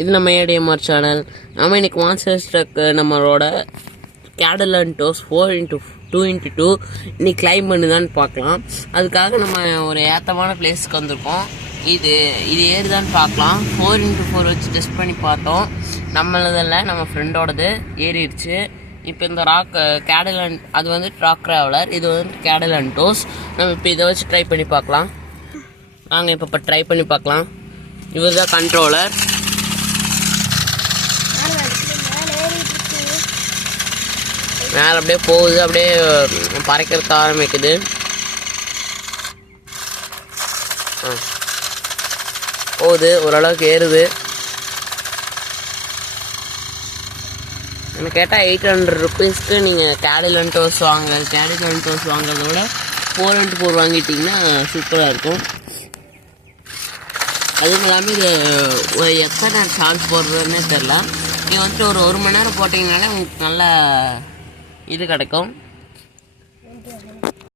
இது நம்ம ஏடிஎம்ஆர் சேனல். நம்ம இன்னைக்கு மான்ஸ்டர் ட்ரக் நம்மளோட கேடலன்டோஸ் 4x2x2 இன்னைக்கு கிளைம் பண்ணுதான்னு பார்க்கலாம். அதுக்காக நம்ம ஒரு ஏத்தமான பிளேஸ்க்கு வந்திருக்கோம். இது ஏறுதான்னு பார்க்கலாம். 4x4 வச்சு டெஸ்ட் பண்ணி பார்த்தோம். நம்மளதில் நம்ம ஃப்ரெண்டோடது ஏறிடுச்சு. இப்போ இந்த ராக் கேடலன் அது வந்து ராக் ட்ராவலர், இது வந்து கேடலன்டோஸ். நம்ம இப்போ இதை வச்சு ட்ரை பண்ணி பார்க்கலாம். நாங்கள் இப்போ ட்ரை பண்ணி பார்க்கலாம். இவர் தான் கண்ட்ரோலர். மேலே அப்படியே போகுது, அப்படியே பறக்கிறதுக்கு ஆரம்பிக்குது. போகுது, ஓரளவுக்கு ஏறுது. எனக்கு கேட்டால் 800 ருபீஸ்க்கு நீங்கள் கேடலன்டோஸ் வாங்குறத விட 4x4 வாங்கிட்டிங்கன்னா சூப்பராக இருக்கும். அதுவும் இல்லாமல் இது எத்தனை சார்ஜ் போடுறதுன்னே தெரில. நீங்கள் வந்துட்டு ஒரு 1 மணி நேரம் போட்டிங்கனாலே உங்களுக்கு நல்ல இது கிடைக்கும்.